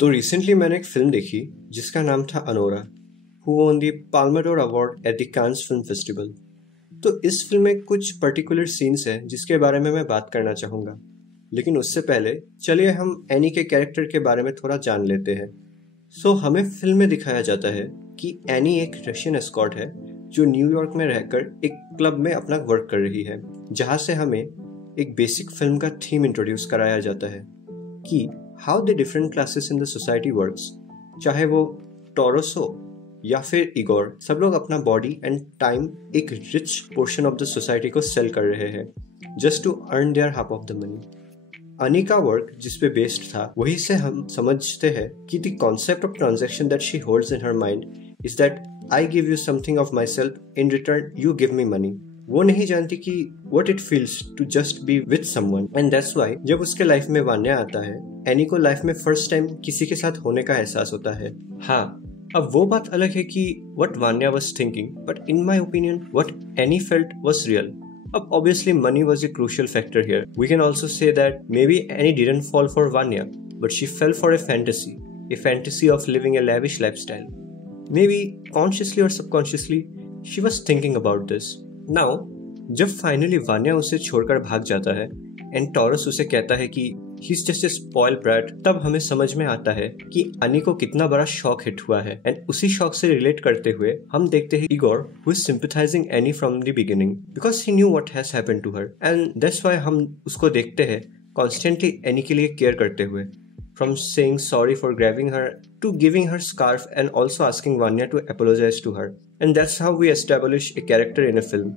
तो रिसेंटली मैंने एक फिल्म देखी जिसका नाम था Anora, who won the Palme door award at the Cannes film festival. तो इस फिल्म में कुछ पर्टिकुलर सीन्स हैं जिसके बारे में मैं बात करना चाहूँगा, लेकिन उससे पहले चलिए हम एनी के कैरेक्टर के बारे में थोड़ा जान लेते हैं। हमें फिल्म में दिखाया जाता है कि एनी एक रशियन एस्कॉर्ट है जो न्यूयॉर्क में रहकर एक क्लब में अपना वर्क कर रही है, जहाँ से हमें एक बेसिक फिल्म का थीम इंट्रोड्यूस कराया जाता है कि how the different classes in the society works, चाहे वो टॉरस हो या फिर इगोर, सब लोग अपना बॉडी एंड टाइम एक rich portion of the society को सेल कर रहे हैं just to earn their half of the money. Annie का वर्क जिस पे बेस्ड था, वही से हम समझते हैं कि the concept of transaction that she holds in her mind is that I give you something of my self, in return you give me money. वो नहीं जानती कि what it feels to just be with someone, and that's why जब उसके life में वान्या आता है, any को लाइफ में फर्स्ट टाइम किसी के साथ होने का एहसास होता है। हाँ, अब वो बात अलग है कि what Vanya was thinking, but in my opinion what Annie felt was real. अब obviously money was a crucial factor here. We can also say that maybe Annie didn't fall for Vanya, but she fell for a fantasy of living a lavish lifestyle. Maybe consciously or subconsciously she was thinking about this. Now, जब finally Vanya उसे छोड़कर भाग जाता है and taurus उसे कहता है कि he is just a spoiled brat, तब हमें समझ में आता है कि अनी को कितना बड़ा शॉक हिट हुआ है। एंड उसी शॉक से रिलेट करते हुए हम देखते हैं Igor who is sympathising Annie from the beginning because he knew what has happened to her, and that's why हम उसको देखते हैं कॉन्स्टेंटली एनी के लिए केयर करते हुए, from saying sorry for grabbing her to giving her scarf and also asking Vanya to apologize to her. And that's how we establish a character in a film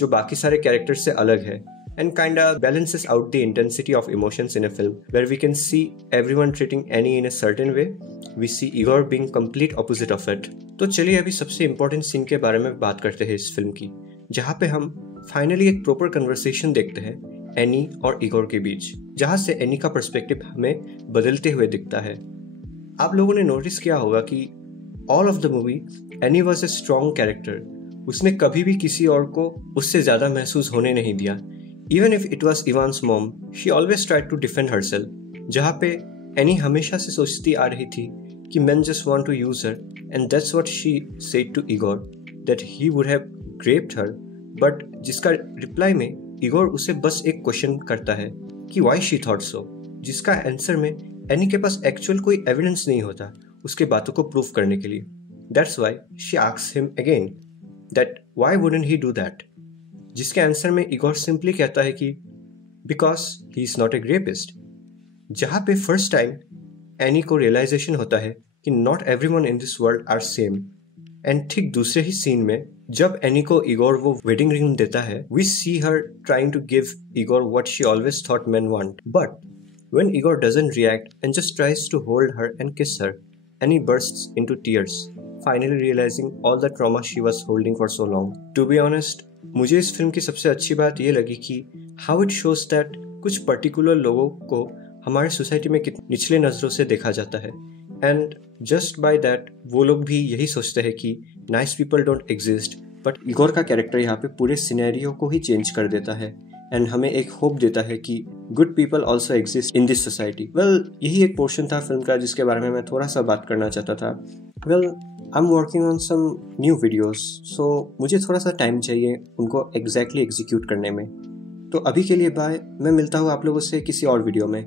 जो बाकी सारे characters से अलग है and kinda balances out the intensity of emotions in a film where we can see everyone treating Annie in a certain way. We see Igor being complete opposite of it. तो चलिए अभी सबसे important scene के बारे में बात करते हैं इस फिल्म की, जहाँ पे हम फाइनली एक प्रॉपर कन्वर्सेशन देखते हैं एनी और इगोर के बीच, जहाँ से एनी का पर्सपेक्टिव हमें बदलते हुए दिखता है। आप लोगों ने नोटिस किया होगा कि all of the movie any was a strong character. उसने कभी भी किसी और को उससे ज़्यादा महसूस होने नहीं दिया। Even if it was Evan's mom, she always tried to defend herself, जहाँ पे एनी हमेशा से सोचती आ रही थी कि men just want to use her, and that's what she said to Igor, that he would have raped her, but जिसका reply में इगोर उसे बस एक क्वेश्चन करता है कि why she thought so, जिसका आंसर में एनी के पास एक्चुअल कोई एविडेंस नहीं होता उसके बातों को प्रूफ करने के लिए। That's why she asks him again that why wouldn't he do that, जिसके आंसर में इगोर सिंपली कहता है कि because he is not a rapist, जहाँ पे फर्स्ट टाइम एनी को रियलाइजेशन होता है कि not everyone in this world are same. And ठीक दूसरे ही सीन में जब एनी को इगोर वो वेडिंग रिंग देता है, we see her trying to give Igor what she always thought men want, but when Igor doesn't react and just tries to hold her and kiss her, Annie bursts into tears, finally realising all the trauma she was holding for so long. To be honest, मुझे इस film की सबसे अच्छी बात ये लगी कि how it shows that कुछ पर्टिकुलर लोगों को हमारे सोसाइटी में कितने निचले नज़रों से देखा जाता है, एंड जस्ट बाय दैट वो लोग भी यही सोचते हैं कि nice people don't exist. But Igor का कैरेक्टर यहाँ पे पूरे सिनेरियो को ही चेंज कर देता है एंड हमें एक होप देता है कि good people also exist in this society. Well, यही एक पोर्शन था फिल्म का जिसके बारे में मैं थोड़ा सा बात करना चाहता था। Well, I am working on some new videos, so मुझे थोड़ा सा टाइम चाहिए उनको एग्जैक्टली एग्जीक्यूट करने में। तो अभी के लिए बाय, मैं मिलता हूँ आप लोगों से किसी और वीडियो में।